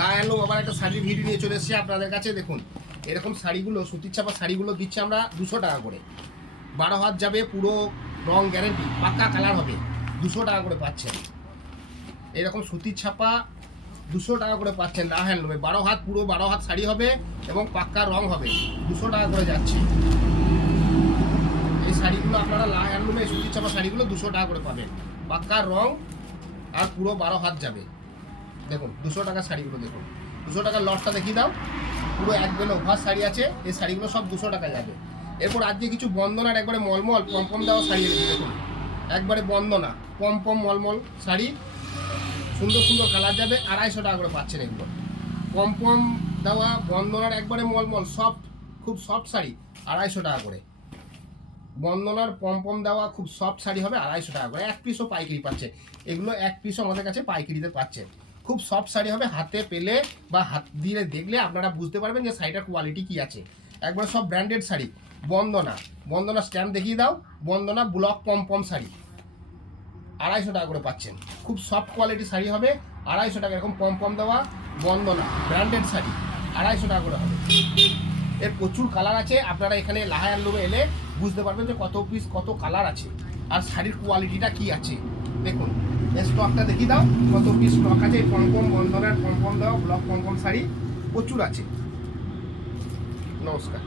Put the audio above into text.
লায়ালো আবার একটা শাড়ির ভিডিও নিয়ে চলে এসেছি আপনাদের কাছে। দেখুন এরকম শাড়িগুলো, সুতির ছাপা শাড়িগুলো দিচ্ছি আমরা 200 টাকা করে। 12 হাত যাবে, পুরো রং গ্যারেন্টি, পাক্কা কালার হবে। 200 টাকা করে পাচ্ছেন। এরকম সুতির ছাপা 200 টাকা করে পাচ্ছেন লা হ্যান্ডলুমে। 12 হাত, পুরো 12 হাত শাড়ি হবে এবং পাক্কা রং হবে। 200 টাকা করে যাচ্ছে। এই শাড়িগুলো আপনারা লা হ্যান্ডলুমে, সুতির ছাপা শাড়িগুলো 200 টাকা করে পাবেন। পাক্কা রং আর পুরো 12 হাত যাবে। দেখুন 200 টাকা শাড়িগুলো দেখুন। 200 টাকার লটটা দেখিয়ে দাও। পুরো এক বেলে ওভার শাড়ি আছে। এই শাড়িগুলো সব 200 টাকা যাবে। এরপর আজকে কিছু বন্দনার একবারে মলমল পমপম দেওয়া শাড়ি এনেছি। দেখুন একবারে বন্দনা পমপম মলমল শাড়ি, সুন্দর সুন্দর কালার যাবে। 250 টাকা করে পাচ্ছেন এগুলো। পমপম দেওয়া বন্দনার একবারে মলমল সফট, খুব সফট শাড়ি 250 টাকা করে। বন্দনার পমপম দেওয়া খুব সফট শাড়ি হবে 250 টাকা করে। এক পিসও পাইকারি পাচ্ছে এগুলো, এক পিসও আমাদের কাছে পাইকারিতে পাচ্ছেন। খুব সফট শাড়ি হবে, হাতে পেলে বা হাত দিয়ে দেখলে আপনারা বুঝতে পারবেন যে শাড়িটার কোয়ালিটি কি আছে। একবার সব ব্র্যান্ডেড শাড়ি। বন্দনা, বন্দনা স্ট্যাম্প দেখিয়ে দাও। বন্দনা ব্লক পমপম শাড়ি 250 টাকা করে পাচ্ছেন। খুব সফট কোয়ালিটি শাড়ি হবে 250 টাকা। এরকম পমপম দেওয়া বন্দনা ব্র্যান্ডেড শাড়ি 250 টাকা করে হবে। এর প্রচুর কালার আছে। আপনারা এখানে লাহা হ্যান্ডলুমে এলে বুঝতে পারবেন যে কত পিস কত কালার আছে আর শাড়ির কোয়ালিটিটা কি আছে। দেখুন স্টকটা দেখিয়ে দাও, কত পিস স্টক আছে। পমপম বন্দনার পমপম দেওয়া ব্লক পমপম শাড়ি প্রচুর আছে। নমস্কার।